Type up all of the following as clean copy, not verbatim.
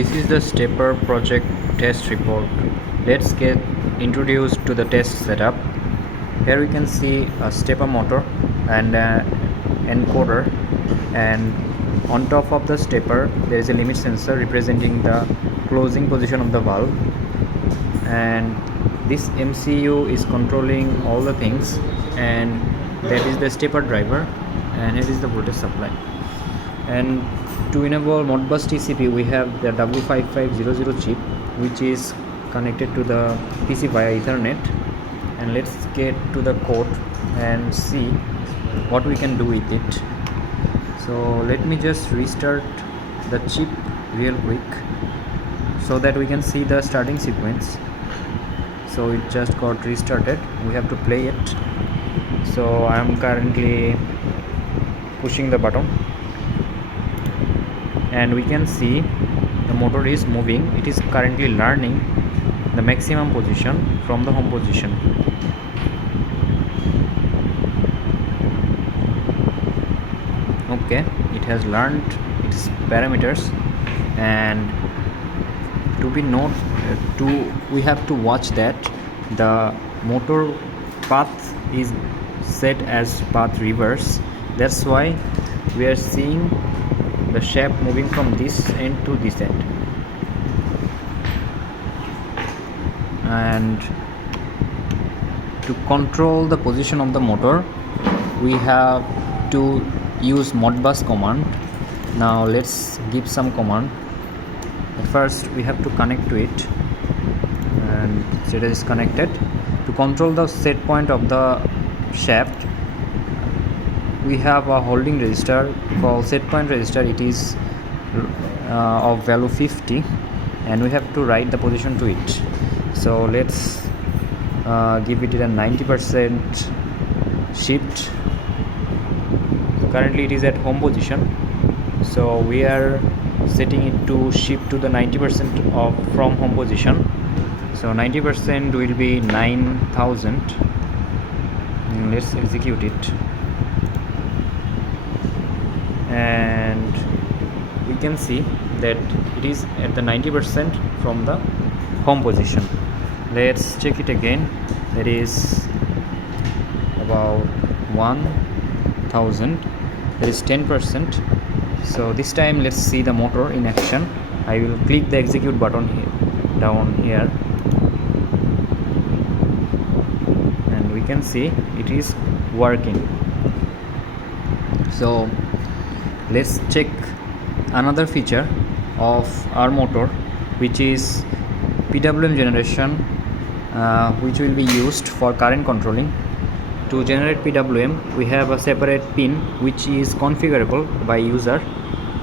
This is the stepper project test report. Let's get introduced to the test setup. Here we can see a stepper motor and an encoder, and on top of the stepper there is a limit sensor representing the closing position of the valve, and this MCU is controlling all the things, and that is the stepper driver, and here is the voltage supply. And to enable modbus TCP, we have the W5500 chip, which is connected to the PC via Ethernet. And let's get to the code and see what we can do with it. So let me just restart the chip real quick so that we can see the starting sequence. So it just got restarted. We have to play it. So I am currently pushing the button, and we can see the motor is moving. It is currently learning the maximum position from the home position. Okay, it has learned its parameters, and we have to watch that the motor path is set as path reverse. That's why we are seeing the shaft moving from this end to this end. And to control the position of the motor, we have to use modbus command. Now let's give some command. At first we have to connect to it, and it is connected. To control the set point of the shaft, we have a holding register called set point register. It is of value 50, and we have to write the position to it. So let's give it a 90% shift. Currently it is at home position, so we are setting it to shift to the 90% of from home position. So 90% will be 9000. Let's execute it, and we can see that it is at the 90% from the home position. Let's check it again. That is about 1000. That is 10%. So this time let's see the motor in action. I will click the execute button here, down here, and we can see it is working. So let's check another feature of our motor, which is PWM generation, which will be used for current controlling. To generate PWM, we have a separate pin which is configurable by user,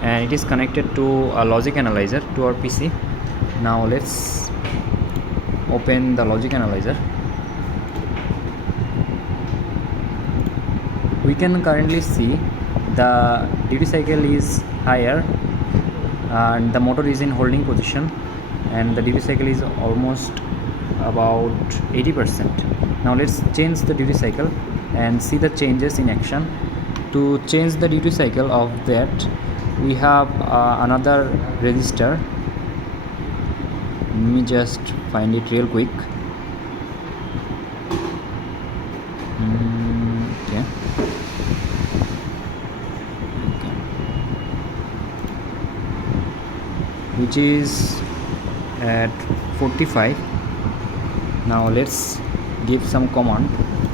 and it is connected to a logic analyzer to our PC. Now let's open the logic analyzer. We can currently see the duty cycle is higher, and the motor is in holding position, and the duty cycle is almost about 80%. Now let's change the duty cycle and see the changes in action. To change the duty cycle of that, we have another register. Let me just find it real quick. Okay. Which is at 45. Now let's give some command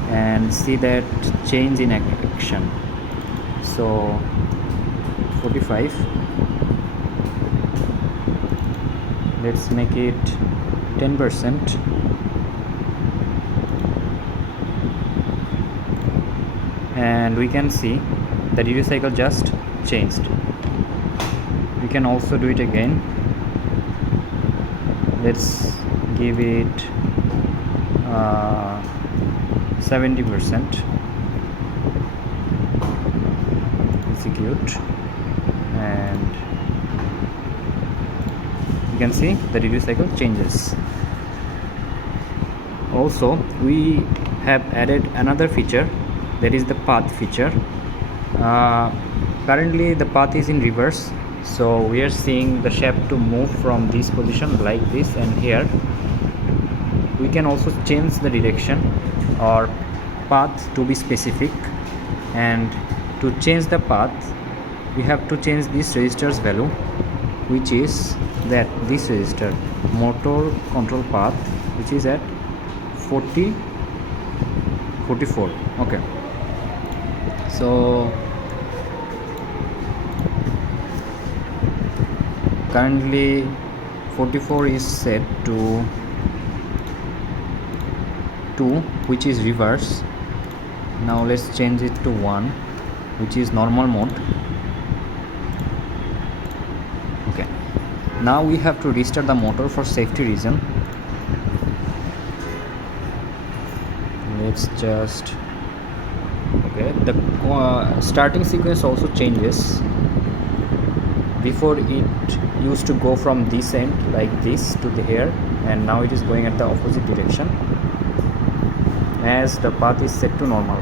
and see that change in action. So 45, let's make it 10%, and we can see the duty cycle just changed. We can also do it again. Let's give it 70%. Execute, and you can see the duty cycle changes. Also, we have added another feature, that is the path feature. Currently the path is in reverse, So we are seeing the shaft to move from this position like this, and here we can also change the direction or path to be specific. And to change the path, we have to change this register's value, which is that this register motor control path, which is at 44. Okay, so currently 44 is set to 2, which is reverse. Now let's change it to 1, which is normal mode. Okay, now we have to restart the motor for safety reason. Let's just, okay, the starting sequence also changes. Before it used to go from this end like this to the here, and now it is going at the opposite direction as the path is set to normal.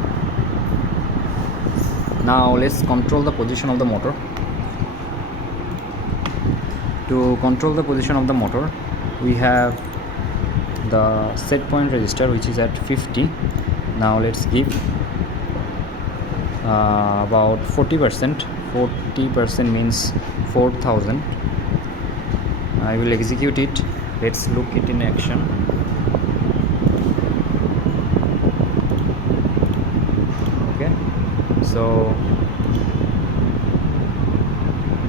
Now let's control the position of the motor. To control the position of the motor, we have the set point register, which is at 50. Now let's give about 40%. 40% means 4000. I will execute it. Let's look it in action. Okay, so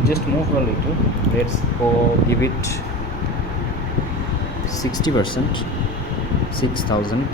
just move a little. Let's go give it 60%, 6000.